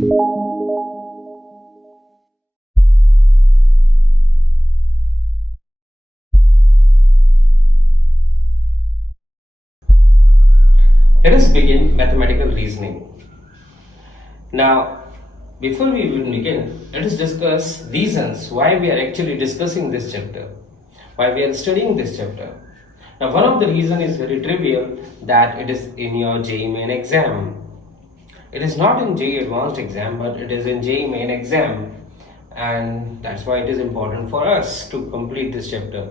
Let us begin mathematical reasoning. Now, before we even begin, let us discuss reasons why we are actually discussing this chapter, why we are studying this chapter. Now, one of the reasons is very trivial, that it is in your JEE Main Exam. It is not in JEE Advanced Exam, but it is in JEE Main Exam, and that's why it is important for us to complete this chapter.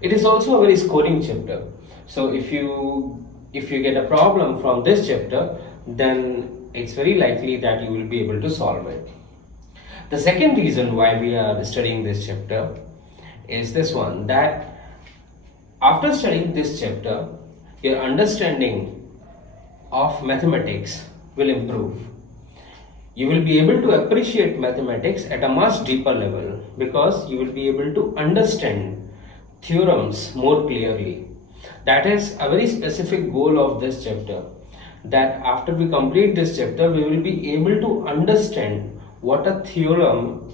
It is also a very scoring chapter. So if you get a problem from this chapter, then it's very likely that you will be able to solve it. The second reason why we are studying this chapter is this one, that after studying this chapter, your understanding of mathematics will improve. You will be able to appreciate mathematics at a much deeper level because you will be able to understand theorems more clearly. That is a very specific goal of this chapter, that after we complete this chapter, we will be able to understand what a theorem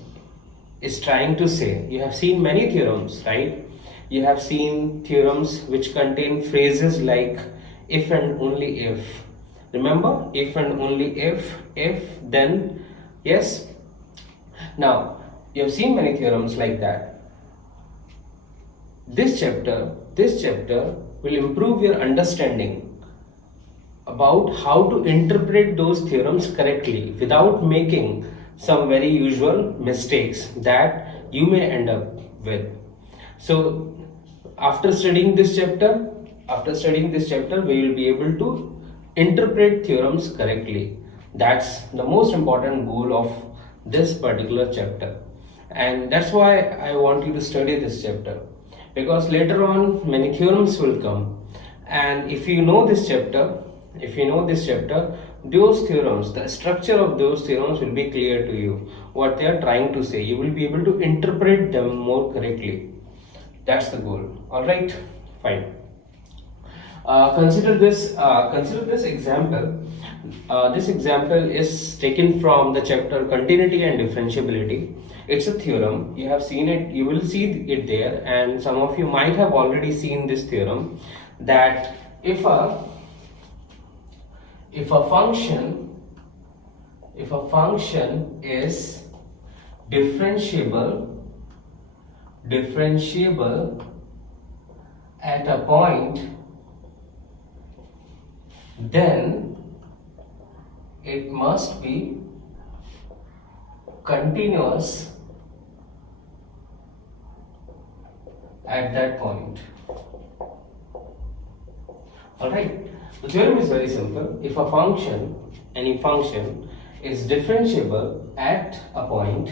is trying to say. You have seen many theorems, right? You have seen theorems which contain phrases like if and only if. Remember, if and only if, then, yes. Now, you have seen many theorems like that. This chapter will improve your understanding about how to interpret those theorems correctly without making some very usual mistakes that you may end up with. So after studying this chapter, we will be able to interpret theorems correctly. That's the most important goal of this particular chapter, and that's why I want you to study this chapter, because later on many theorems will come, and if you know this chapter, those theorems, the structure of those theorems will be clear to you, what they are trying to say. You will be able to interpret them more correctly. That's the goal. All right, fine. Consider this example. This example is taken from the chapter Continuity and Differentiability. It's a theorem. You have seen it, you will see it there, and some of you might have already seen this theorem, that if a function is differentiable at a point, then it must be continuous at that point. Alright, the theorem is very simple. If a function, any function, is differentiable at a point,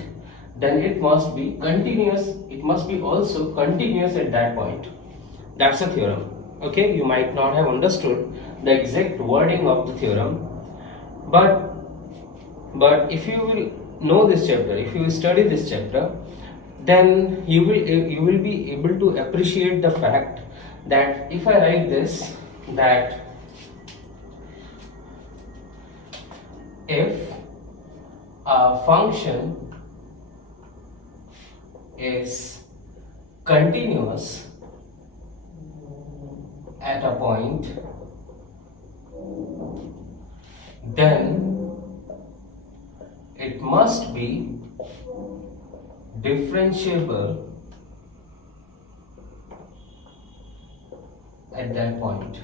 then it must be continuous, it must be also continuous at that point. That's a theorem. Okay, you might not have understood the exact wording of the theorem, but if you will know this chapter, if you will study this chapter, then you will be able to appreciate the fact that if I write this, that if a function is continuous at a point, then it must be differentiable at that point.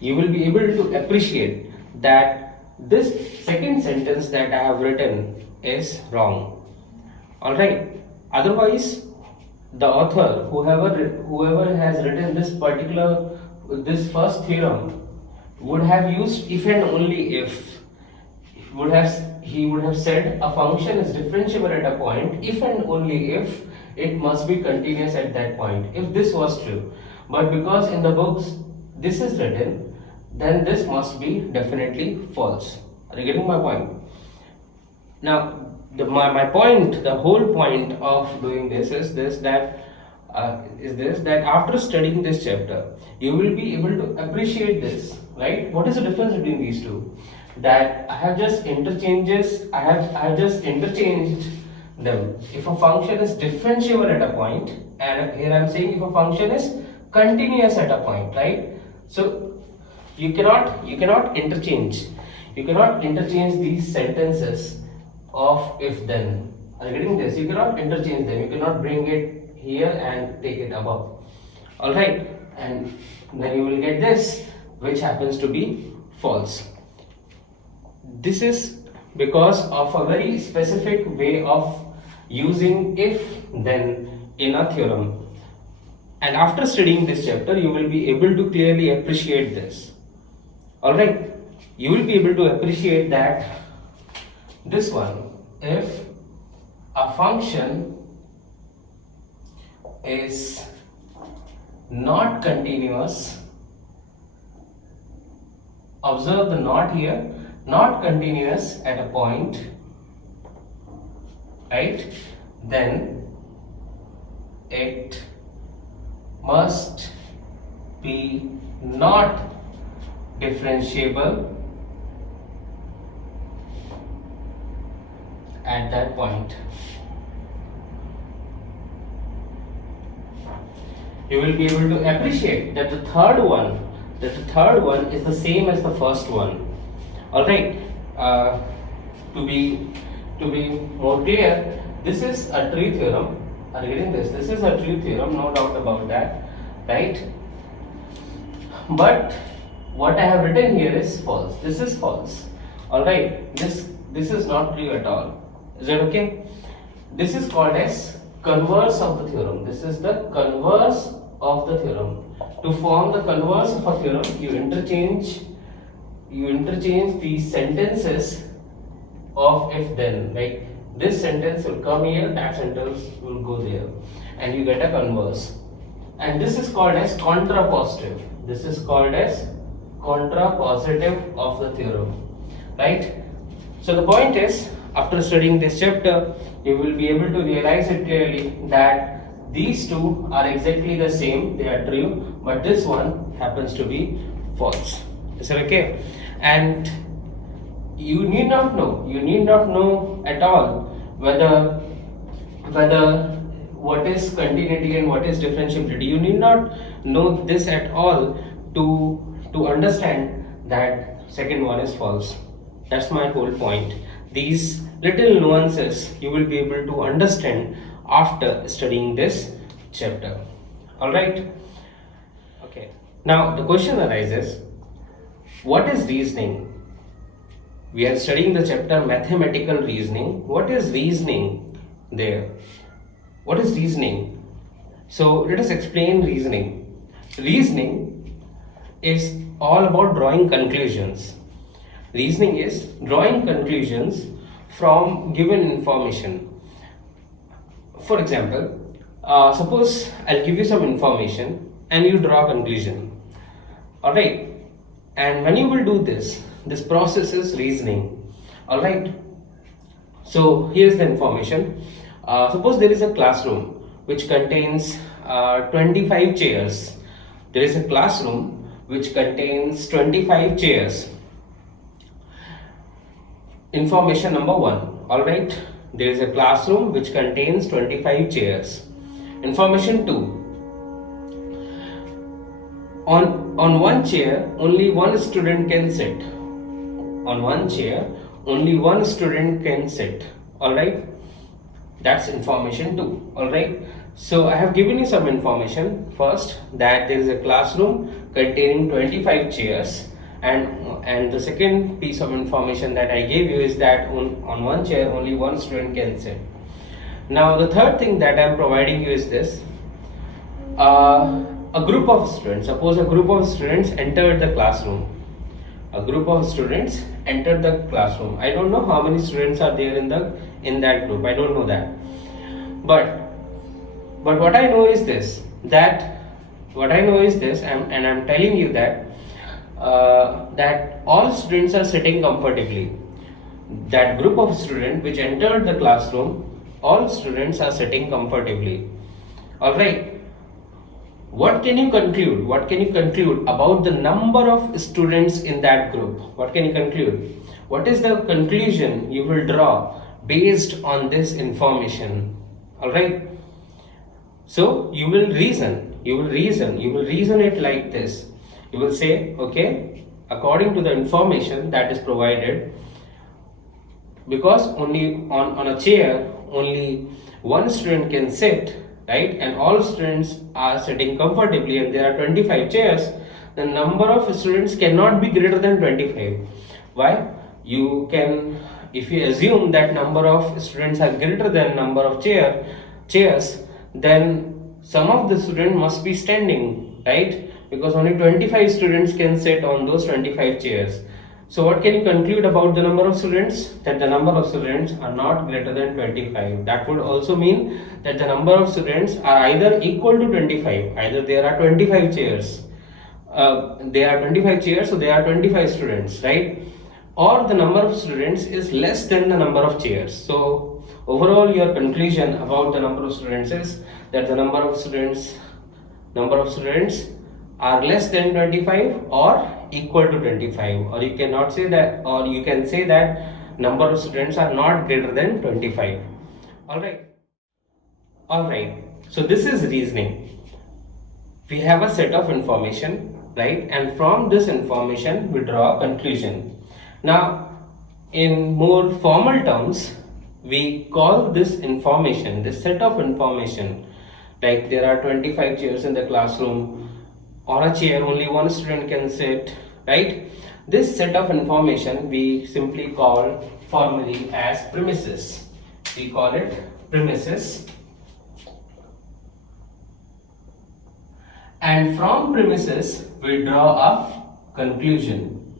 You will be able to appreciate that this second sentence that I have written is wrong. Alright, otherwise the author, whoever has written this first theorem would have used if and only if. He would have said a function is differentiable at a point if and only if it must be continuous at that point, if this was true. But because in the books this is written, then this must be definitely false. Are you getting my point? Now my point, the whole point of doing this is that after studying this chapter, you will be able to appreciate this, right? What is the difference between these two? That I have just interchanged them. If a function is differentiable at a point, and here I am saying if a function is continuous at a point, right? So you cannot interchange these sentences of if then. Are you getting this? You cannot interchange them. You cannot bring it here and take it above. All right, and then you will get this, which happens to be false. This is because of a very specific way of using if then in a theorem. And after studying this chapter, you will be able to clearly appreciate this. Alright, you will be able to appreciate that this one, if a function is not continuous, observe the not here, not continuous at a point, right, then it must be not differentiable at that point. You will be able to appreciate that the third one is the same as the first one. Alright, to be more clear, this is a true theorem. Are you getting this? This is a true theorem, no doubt about that, right? But what I have written here is false. This is false. Alright, this is not true at all. Is that okay? This is called as converse of the theorem. This is the converse of the theorem. To form the converse of a theorem, you interchange these sentences of if then. Like this sentence will come here, that sentence will go there, and you get a converse. And this is called as contrapositive. This is called as contrapositive of the theorem, right? So the point is, after studying this chapter, you will be able to realize it clearly that these two are exactly the same, they are true, but this one happens to be false. Is that okay? And you need not know at all whether what is continuity and what is differentiability. You need not know this at all to understand that second one is false. That's my whole point. These little nuances you will be able to understand after studying this chapter. Alright? Okay. Now the question arises, what is reasoning? We are studying the chapter mathematical reasoning. What is reasoning there? What is reasoning? So let us explain reasoning. Reasoning is all about drawing conclusions. Reasoning is drawing conclusions from given information. For example, suppose I'll give you some information and you draw a conclusion. Alright, and when you will do this process is reasoning. Alright, so here's the information. Suppose there is a classroom which contains 25 chairs. There is a classroom which contains 25 chairs. Information number 1. Alright, there is a classroom which contains 25 chairs. Information 2. On one chair, only one student can sit. On one chair, only one student can sit. Alright, that's information 2. Alright, so I have given you some information. First, that there is a classroom containing 25 chairs, and the second piece of information that I gave you is that on one chair only one student can sit. Now the third thing that I am providing you is this. A group of students, suppose a group of students entered the classroom. A group of students entered the classroom. I don't know how many students are there in that group. I don't know that. But what I know is this, and I'm telling you that all students are sitting comfortably. That group of students which entered the classroom, all students are sitting comfortably. Alright, what can you conclude? What can you conclude about the number of students in that group? What can you conclude? What is the conclusion you will draw based on this information? All right, so you will reason it like this. You will say, okay, according to the information that is provided, because only on a chair only one student can sit, right, and all students are sitting comfortably and there are 25 chairs, the number of students cannot be greater than 25. Why? You can, if you assume that number of students are greater than number of chairs, then some of the students must be standing, right, because only 25 students can sit on those 25 chairs. So what can you conclude about the number of students? That the number of students are not greater than 25. That would also mean that the number of students are either equal to 25, either there are 25 chairs, there are 25 chairs, so there are 25 students, right? Or the number of students is less than the number of chairs. So overall your conclusion about the number of students is that the number of students are less than 25 or equal to 25, or you cannot say that, or you can say that number of students are not greater than 25. All right, so this is reasoning. We have a set of information, right, and from this information we draw a conclusion. Now in more formal terms, we call this information, this set of information, like there are 25 chairs in the classroom, on a chair only one student can sit, right? This set of information we simply call formally as premises. We call it premises, and from premises we draw a conclusion.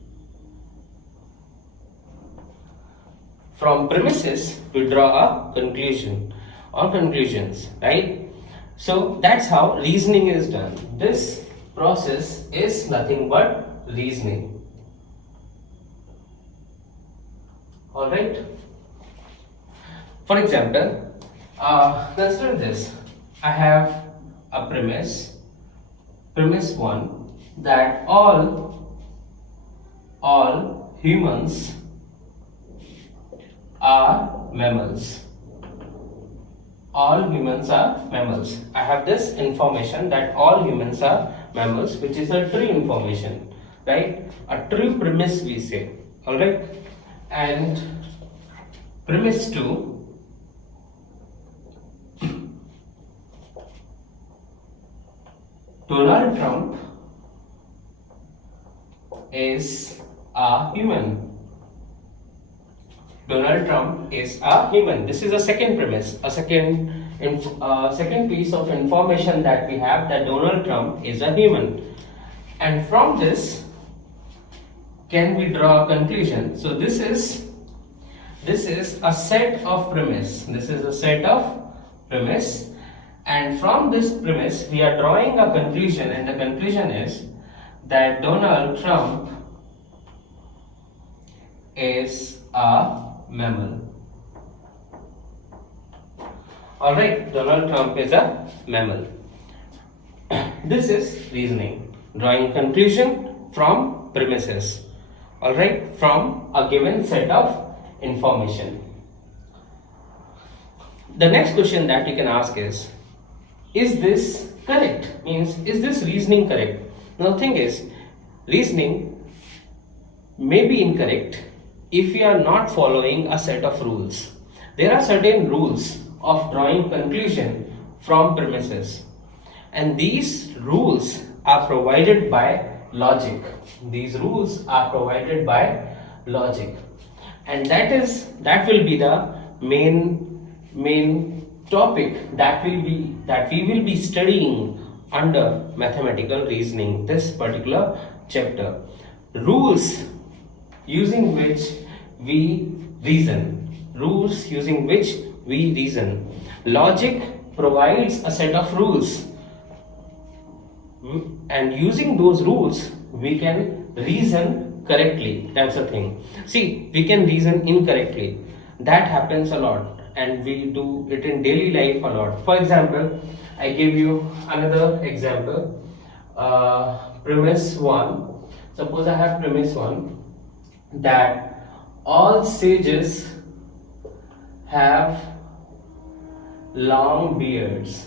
From premises we draw a conclusion or conclusions, right? So that's how reasoning is done. This process is nothing but reasoning. All right. For example, consider this. I have a premise 1, that all humans are mammals. All humans are mammals. I have this information that all humans are mammals, which is a true information, right? A true premise we say. All right. And premise 2, Donald Trump is a human. Donald Trump is a human. This is a second premise, a second piece of information that we have, that Donald Trump is a human. And from this, can we draw a conclusion? So this is a set of premise. This is a set of premise, and from this premise we are drawing a conclusion, and the conclusion is that Donald Trump is a mammal. Alright, Donald Trump is a mammal. This is reasoning, drawing conclusion from premises. Alright, from a given set of information. The next question that you can ask is this correct? Means, is this reasoning correct? Now the thing is, reasoning may be incorrect if we are not following a set of rules. There are certain rules of drawing conclusion from premises, and these rules are provided by logic. These rules are provided by logic, and that will be the main topic that we will be studying under mathematical reasoning, this particular chapter. Rules using which we reason. Rules using which we reason. Logic provides a set of rules, and using those rules we can reason correctly. That's the thing. See, we can reason incorrectly. That happens a lot, and we do it in daily life a lot. For example, I give you another example. Premise 1. Suppose I have premise 1 that all sages have long beards.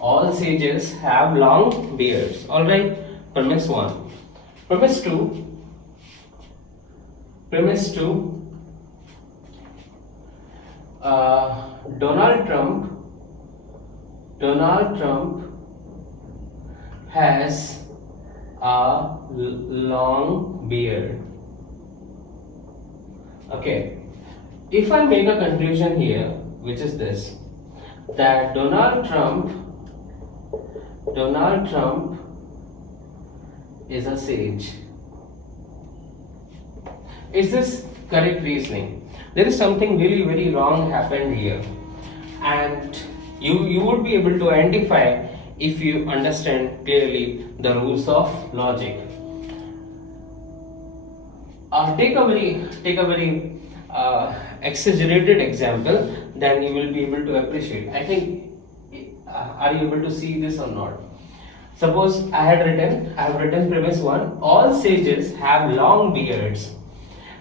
All sages have long beards. Alright, premise 1. Premise 2. Premise 2. Donald Trump has a long beard. Okay, if I make a conclusion here, which is this, that Donald Trump is a sage. Is this correct reasoning? There is something really very wrong happened here, and you would be able to identify if you understand clearly the rules of logic. Take a very exaggerated example, then you will be able to appreciate. I think, are you able to see this or not? Suppose I have written premise 1, all sages have long beards.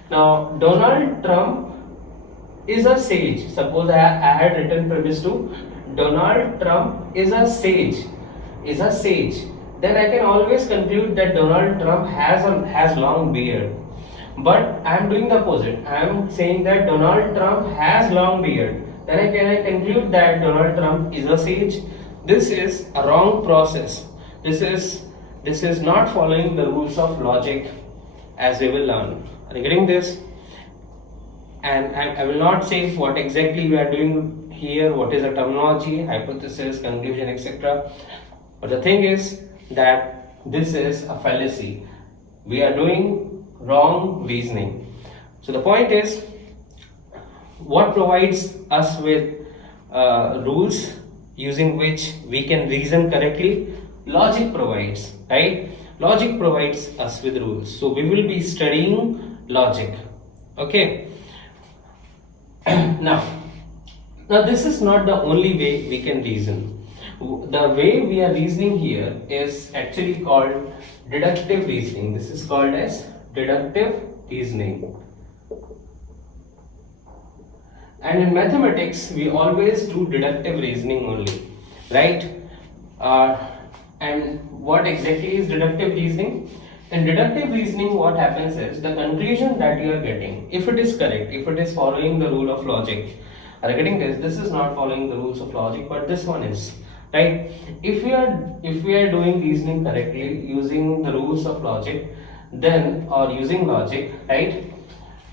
Now Donald Trump is a sage. Suppose I had written premise 2, Donald Trump is a sage. Then I can always conclude that Donald Trump has long beard. But I am doing the opposite. I am saying that Donald Trump has long beard. Then I conclude that Donald Trump is a sage. This is a wrong process. This is not following the rules of logic, as we will learn. Are you getting this? And I will not say what exactly we are doing here, what is the terminology, hypothesis, conclusion, etc. But the thing is that this is a fallacy. We are doing wrong reasoning. So the point is, what provides us with rules using which we can reason correctly? Logic provides, right? Logic provides us with rules. So we will be studying logic. Okay. Now this is not the only way we can reason. The way we are reasoning here is actually called deductive reasoning. This is called as deductive reasoning. And in mathematics, we always do deductive reasoning only, right? And what exactly is deductive reasoning? In deductive reasoning, what happens is the conclusion that you are getting, if it is correct, if it is following the rule of logic, are you getting this? This is not following the rules of logic, but this one is, right? If we are doing reasoning correctly using the rules of logic, then, or using logic, right,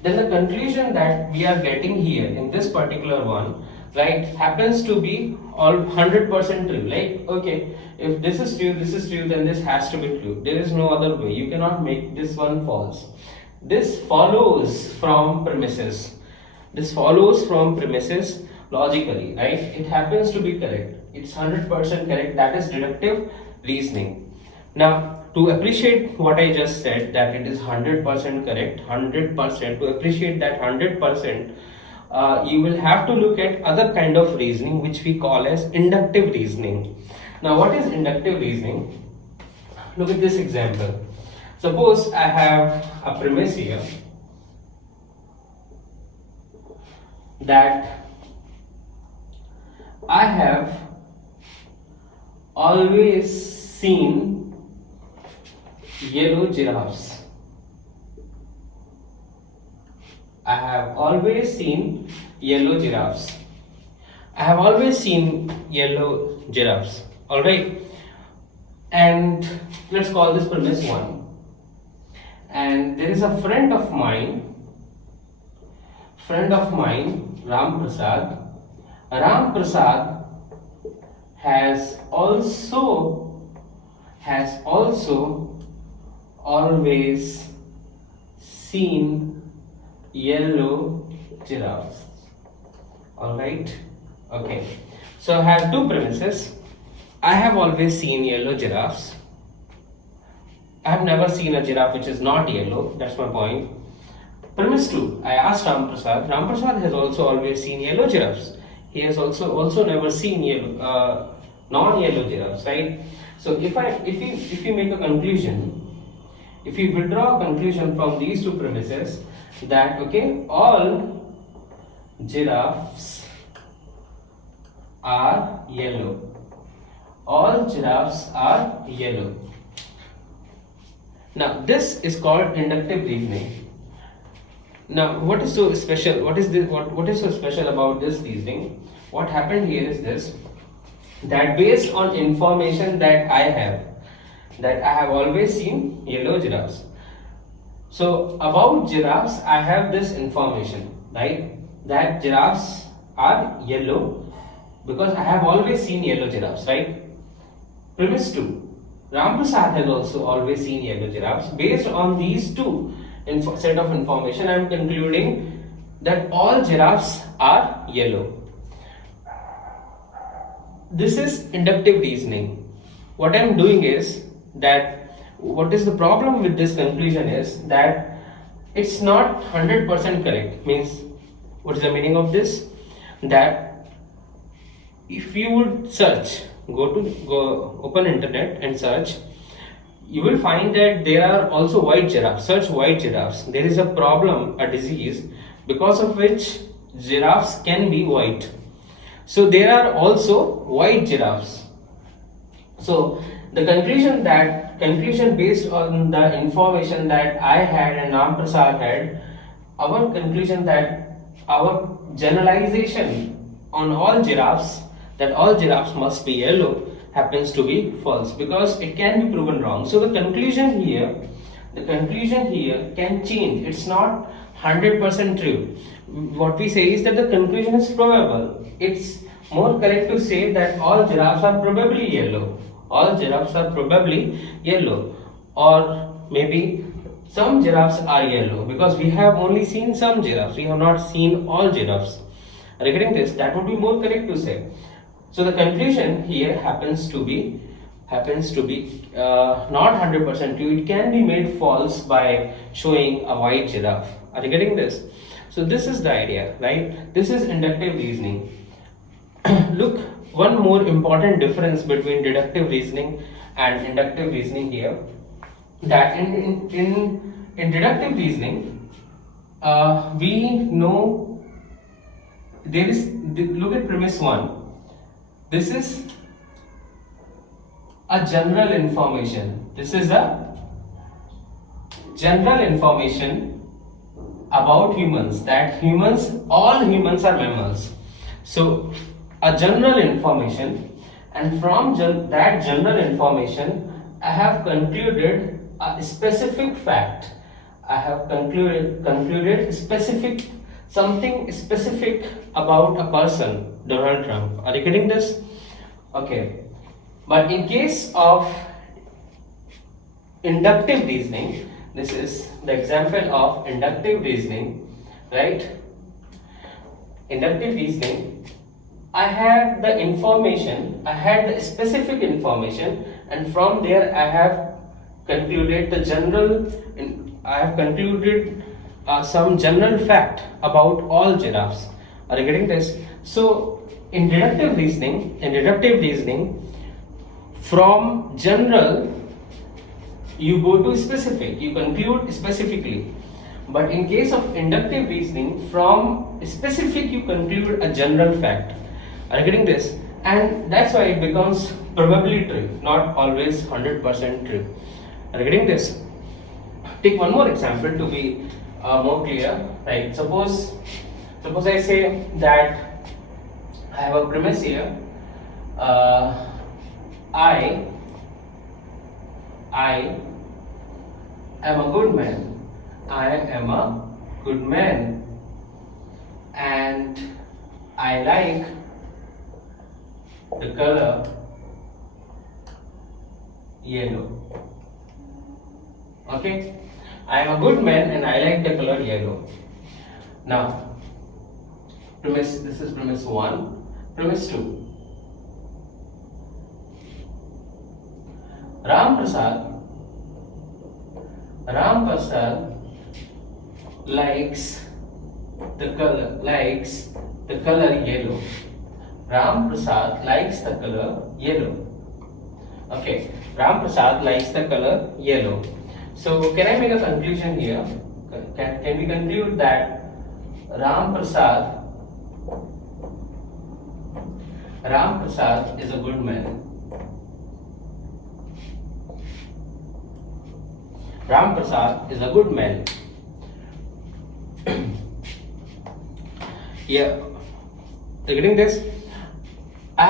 then the conclusion that we are getting here in this particular one, right, happens to be all 100% true. Like, okay, if this is true, then this has to be true. There is no other way. You cannot make this one false. This follows from premises. This follows from premises logically, right? It happens to be correct. It's 100% correct. That is deductive reasoning. Now, to appreciate what I just said, that it is 100% correct, 100%, to appreciate that 100%, you will have to look at other kind of reasoning which we call as inductive reasoning. Now, what is inductive reasoning? Look at this example. Suppose I have a premise here that I have always seen yellow giraffes. I have always seen yellow giraffes. I have always seen yellow giraffes. Alright. And let's call this premise 1. And there is a friend of mine, Ram Prasad. Ram Prasad has also always seen yellow giraffes. Alright, okay. So I have two premises. I have always seen yellow giraffes. I have never seen a giraffe which is not yellow. That's my point. Premise 2, I asked Ram Prasad. Ram Prasad has also always seen yellow giraffes. He has also never seen yellow, non-yellow giraffes, right? So if you make a conclusion, if you withdraw a conclusion from these two premises, that okay, all giraffes are yellow. All giraffes are yellow. Now this is called inductive reasoning. Now what is so special? What is so special about this reasoning? What happened here is this, that based on information that I have always seen yellow giraffes. So about giraffes I have this information, right, that giraffes are yellow because I have always seen yellow giraffes, right? Premise 2, Ram Prasad has also always seen yellow giraffes. Based on these two set of information, I am concluding that all giraffes are yellow. This is inductive reasoning. What I am doing is that, what is the problem with this conclusion is that it's not 100% correct. Means, what is the meaning of this? That if you would search, go open internet and search, you will find that there are also white giraffes. Search white giraffes. There is a problem, a disease, because of which giraffes can be white. So there are also white giraffes. So the conclusion based on the information that I had and Ram Prasad had, our conclusion that our generalization on all giraffes, that all giraffes must be yellow, happens to be false, because it can be proven wrong. So the conclusion here can change. It's not 100% true. What we say is that the conclusion is probable. It's more correct to say that all giraffes are probably yellow. All giraffes are probably yellow, or maybe some giraffes are yellow, because we have only seen some giraffes. We have not seen all giraffes. Regarding this, that would be more correct to say. So the conclusion here happens to be not 100% true. It can be made false by showing a white giraffe. Are you getting this? So this is the idea, right? This is inductive reasoning. Look, one more important difference between deductive reasoning and inductive reasoning here, that in deductive reasoning, we know there is, look at premise 1. This is a general information. This is a general information about humans, that all humans are mammals. So a general information, and from that general information I have concluded a specific fact. I have concluded something specific about a person, Donald Trump. Are you getting this? Okay. But in case of inductive reasoning, this is the example of inductive reasoning, right? Inductive reasoning, I had the information, I had the specific information, and from there I have concluded some general fact about all giraffes. Are you getting this? So in deductive reasoning, from general you go to specific, you conclude specifically. But in case of inductive reasoning, from specific you conclude a general fact. Are you getting this? And that's why it becomes probably true, not always 100% true. Are you getting this? Take one more example to be more clear. Right? Suppose I say that I have a premise here. I am a good man. I am a good man, and I like the color yellow. Okay, I am a good man and I like the color yellow. Now, this is premise 1. Premise 2. Ram Prasad likes the color yellow. Ram Prasad likes the color yellow. Okay, Ram Prasad likes the color yellow. So can I make a conclusion here? Can we conclude that Ram Prasad is a good man? Ram Prasad is a good man. Yeah, you're getting this? I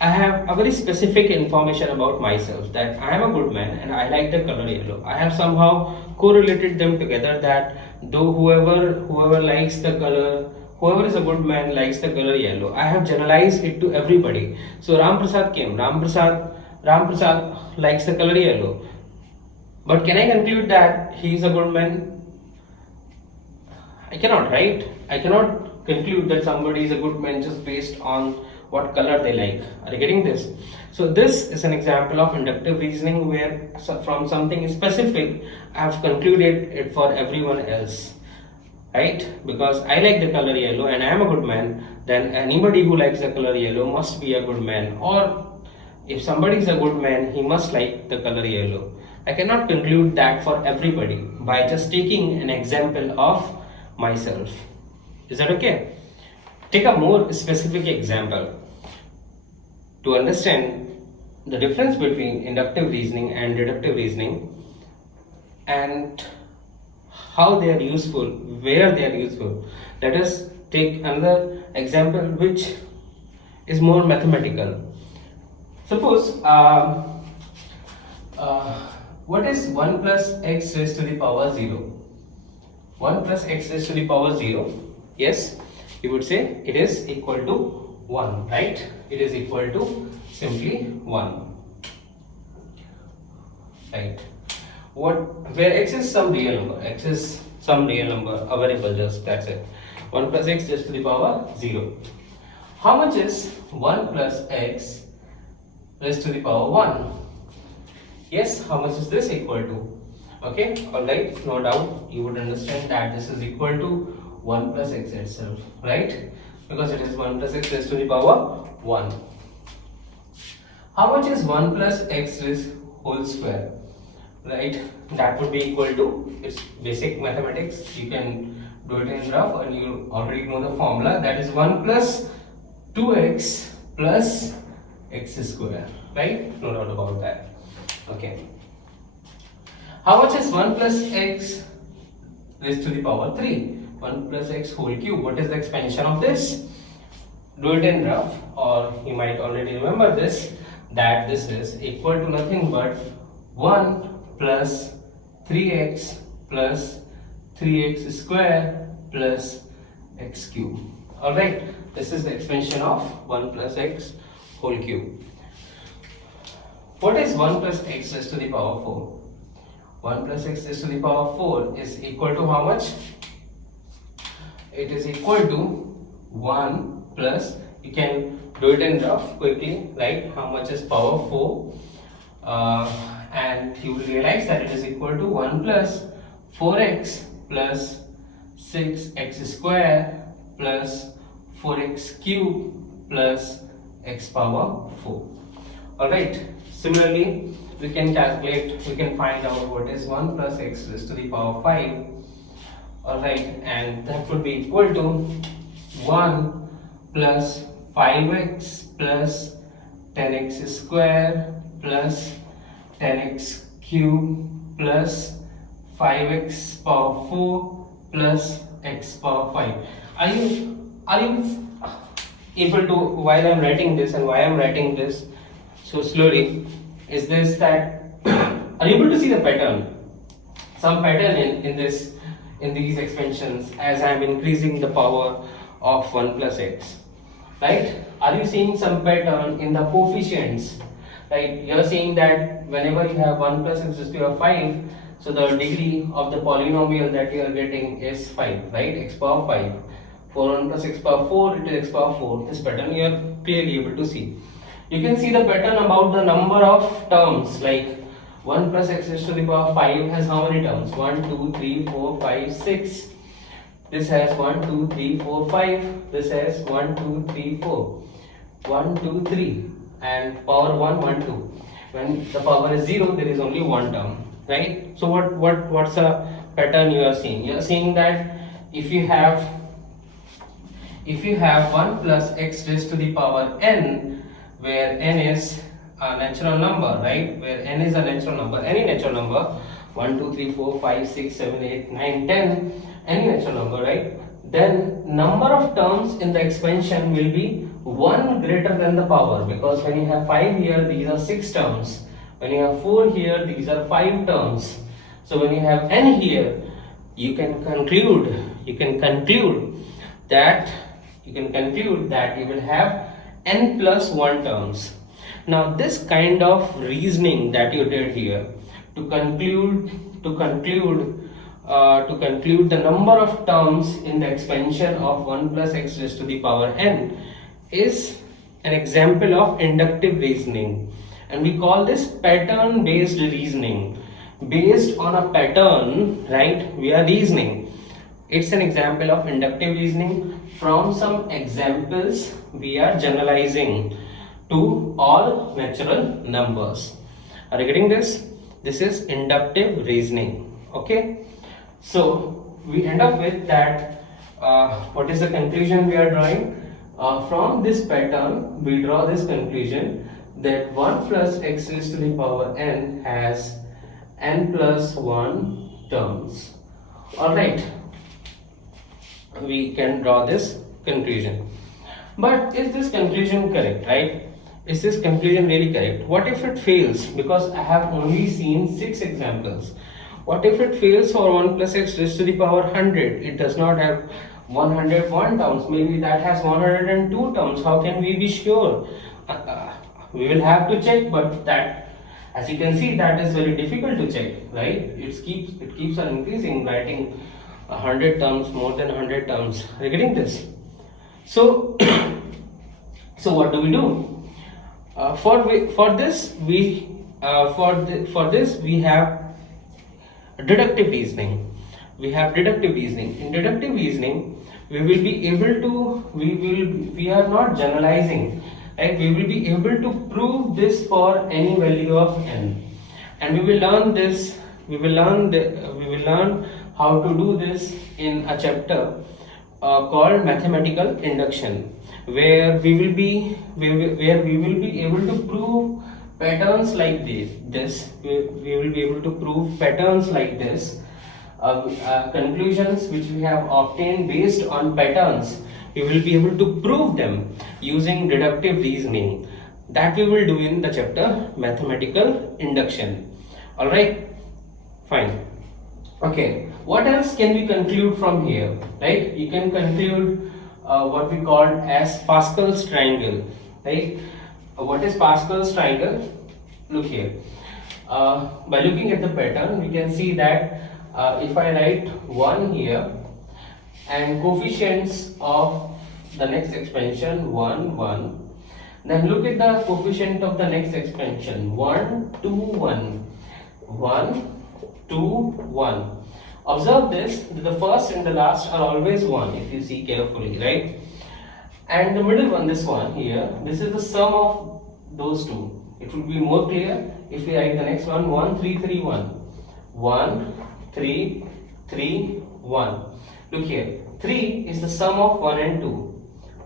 have a very specific information about myself, that I am a good man and I like the color yellow. I have somehow correlated them together, that though whoever likes the color, whoever is a good man likes the color yellow. I have generalized it to everybody. So Ram Prasad came. Ram Prasad likes the color yellow. But can I conclude that he is a good man? I cannot, right? I cannot conclude that somebody is a good man just based on what color they like. Are you getting this? So this is an example of inductive reasoning, where from something specific I have concluded it for everyone else, right? Because I like the color yellow and I am a good man, then anybody who likes the color yellow must be a good man. Or if somebody is a good man, he must like the color yellow. I cannot conclude that for everybody by just taking an example of myself. Is that okay? Take a more specific example to understand the difference between inductive reasoning and deductive reasoning, and how they are useful, where they are useful. Let us take another example which is more mathematical. Suppose what is 1 plus x raised to the power 0? 1 plus x raised to the power 0. Yes, you would say it is equal to 1, right? It is equal to simply 1, right? Where x is some real number, a variable, just that's it. 1 plus x raised to the power 0. How much is 1 plus x raised to the power 1? Yes, how much is this equal to? Okay, alright, no doubt you would understand that this is equal to 1 plus x itself, right? Because it is 1 plus x raised to the power 1. How much is 1 plus x raised whole square? Right, that would be equal to, it's basic mathematics, you can do it in rough and you already know the formula, that is 1 plus 2x plus x square, right? No doubt about that. Okay. How much is 1 plus x raised to the power 3? 1 plus x whole cube. What is the expansion of this? Do it in rough, or you might already remember this, that this is equal to nothing but 1 plus 3x plus 3x square plus x cube. Alright, this is the expansion of 1 plus x whole cube. What is 1 plus x raised to the power 4? 1 plus x raised to the power 4 is equal to how much? It is equal to 1 plus, you can do it in rough quickly, right? How much is power 4? And you will realize that it is equal to 1 plus 4x plus 6x square plus 4x cube plus x power 4. Alright, similarly we can find out what is 1 plus x raised to the power 5. Alright, and that would be equal to 1 plus 5x plus 10x square plus 10x cube plus 5x power 4 plus x power 5. Are you able to, while I am writing this and why I am writing this so slowly, is this that are you able to see the pattern? Some pattern in these expansions as I am increasing the power of 1 plus x, right? Are you seeing some pattern in the coefficients? Right, you are seeing that whenever you have 1 plus x raised to the power 5, so the degree of the polynomial that you are getting is 5, right? X power 5. For 1 plus x power 4, it is x power 4. This pattern you are clearly able to see. You can see the pattern about the number of terms, like 1 plus x raised to the power 5 has how many terms? 1, 2, 3, 4, 5, 6. This has 1, 2, 3, 4, 5. This has 1, 2, 3, 4. 1, 2, 3. And power 1, 1, 2. When the power is 0, there is only one term, right? So what's a pattern you are seeing? You are seeing that if you have 1 plus x raised to the power n, where n is a natural number, right? Where n is a natural number, any natural number, 1, 2, 3, 4, 5, 6, 7, 8, 9, 10, any natural number, right? Then number of terms in the expansion will be 1 greater than the power, because when you have 5 here, these are 6 terms. When you have 4 here, these are 5 terms. So when you have n here, you can conclude that you will have n plus 1 terms. Now this kind of reasoning that you did here to conclude the number of terms in the expansion of 1 plus x raised to the power n is an example of inductive reasoning, and we call this pattern based reasoning. Based on a pattern, right, we are reasoning. It's an example of inductive reasoning. From some examples we are generalizing to all natural numbers. Are you getting this? This is inductive reasoning. Okay, so we end up with that. What is the conclusion we are drawing? From this pattern we draw this conclusion that 1 plus x raised to the power n has n plus 1 terms. Alright, we can draw this conclusion. But is this conclusion correct, right? Is this conclusion really correct? What if it fails? Because I have only seen 6 examples. What if it fails for 1 plus x raised to the power 100? It does not have 101 terms. Maybe that has 102 terms. How can we be sure? We will have to check, but that, as you can see, that is very difficult to check, right? It keeps on increasing, writing 100 terms, more than 100 terms. Are you getting this? So what do we do? For this we have deductive reasoning. We have deductive reasoning. In deductive reasoning, we are not generalizing, right? We will be able to prove this for any value of n, and we will learn this. We will learn how to do this in a chapter called mathematical induction, where we will be able to prove patterns like this. We will be able to prove patterns like this. Conclusions which we have obtained based on patterns, we will be able to prove them using deductive reasoning. That we will do in the chapter mathematical induction. Alright, fine. Okay, what else can we conclude from here, right? You can conclude what we call as Pascal's triangle, right? What is Pascal's triangle? Look here. By looking at the pattern, we can see that if I write 1 here and coefficients of the next expansion 1, 1, then look at the coefficient of the next expansion 1, 2, 1, 1, 2, 1. Observe this, the first and the last are always 1 if you see carefully, right? And the middle one, this one here, this is the sum of those two. It will be more clear if we write the next one 1, 3, 3, 1. 1, 3, 3, 1. Look here, 3 is the sum of 1 and 2.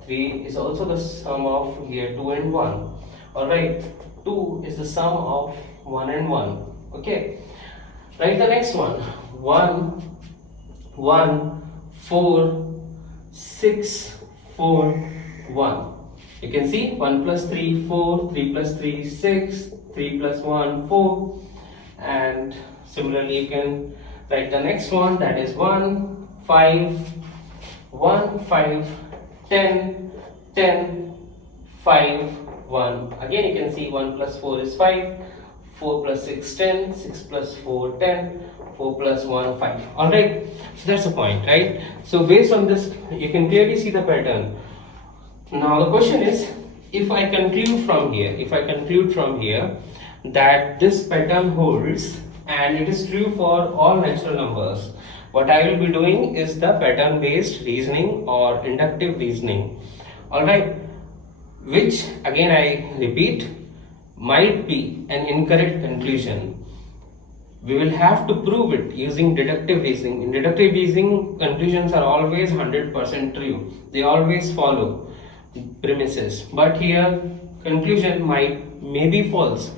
3 is also the sum of here 2 and 1. Alright, 2 is the sum of 1 and 1. Okay, write the next one 1, 1, 4, 6, 4, 1. You can see 1 plus 3, 4, 3 plus 3, 6, 3 plus 1, 4, and similarly you can write the next one, that is 1, 5, 1, 5, 10, 10, 5, 1. Again you can see 1 plus 4 is 5, 4 plus 6, 10, 6 plus 4, 10, 4 plus 1, 5. Alright, so that's the point, right? So based on this, you can clearly see the pattern. Now the question is, if I conclude from here, that this pattern holds and it is true for all natural numbers, what I will be doing is the pattern based reasoning or inductive reasoning. Alright, which again I repeat might be an incorrect conclusion. We will have to prove it using deductive reasoning. In deductive reasoning, conclusions are always 100% true. They always follow premises. But here, conclusion may be false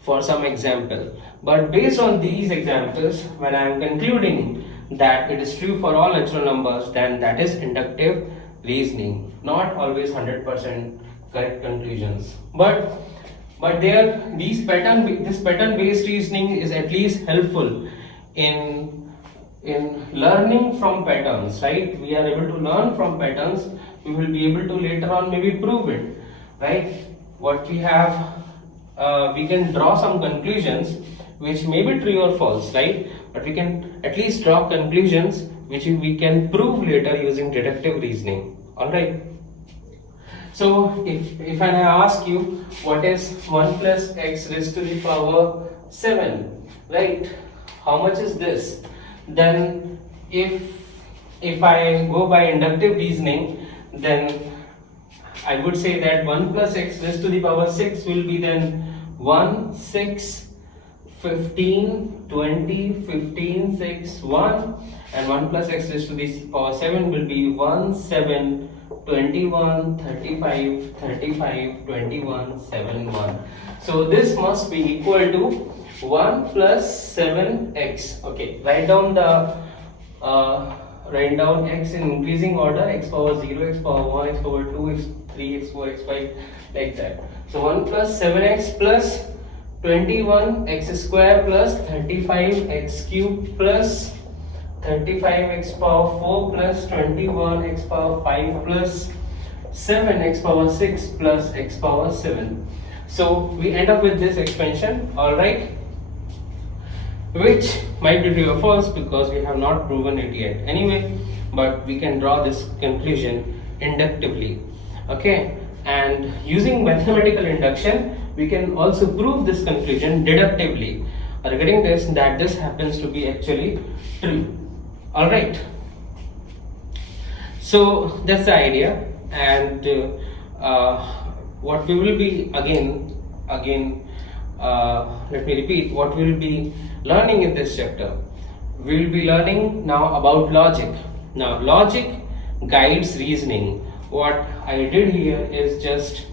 for some example. But based on these examples, when I am concluding that it is true for all natural numbers, then that is inductive reasoning. Not always 100% correct conclusions. But this pattern based reasoning is at least helpful in learning from patterns, right? We are able to learn from patterns. We will be able to later on maybe prove it, right? What we have, we can draw some conclusions which may be true or false, right? But we can at least draw conclusions which we can prove later using deductive reasoning. All right. So if I ask you what is 1 plus x raised to the power 7, right? How much is this? Then if I go by inductive reasoning, then I would say that 1 plus x raised to the power 6 will be then 1, 6, 15, 20, 15, 6, 1, and 1 plus x raised to the power 7 will be 1, 7, 21, 35, 35, 21, 7, 1. So this must be equal to 1 plus 7x. Okay, write down x in increasing order, x power 0, x power 1, x power 2, x 3, x 4, x 5, like that. So 1 plus 7x plus 21 x square plus 35 x cube plus 35 x power 4 plus 21 x power 5 plus 7 x power 6 plus x power 7. So we end up with this expansion, alright, which might be true or false because we have not proven it yet anyway, but we can draw this conclusion inductively. Okay, and using mathematical induction we can also prove this conclusion deductively regarding this, that this happens to be actually true. Alright, so that's the idea, and what we will be again let me repeat what we will be learning in this chapter. We will be learning now about logic. Now logic guides reasoning. What I did here is just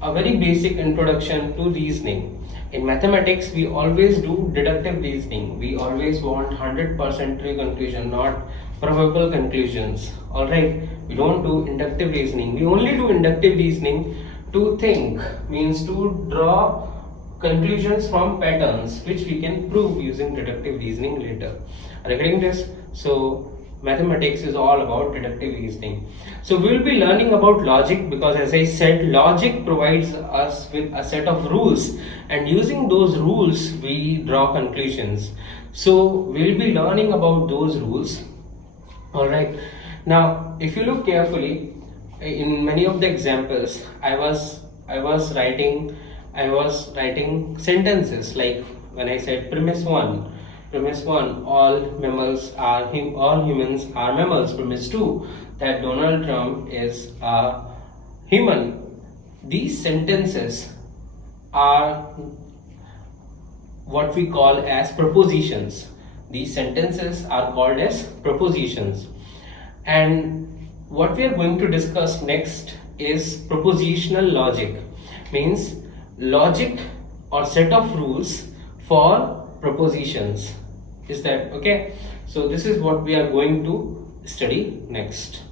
a very basic introduction to reasoning. In mathematics, we always do deductive reasoning. We always want 100% true conclusion, not probable conclusions. Alright, we don't do inductive reasoning. We only do inductive reasoning to think, means to draw conclusions from patterns which we can prove using deductive reasoning later. Regarding this, so mathematics is all about deductive reasoning. So we will be learning about logic because, as I said, logic provides us with a set of rules, and using those rules we draw conclusions. So we will be learning about those rules. Alright, now if you look carefully in many of the examples, I was writing sentences like when I said premise 1, all humans are mammals. Premise 2, that Donald Trump is a human. These sentences are what we call as propositions. These sentences are called as propositions. And what we are going to discuss next is propositional logic, means logic or set of rules for propositions. Is that okay? So this is what we are going to study next.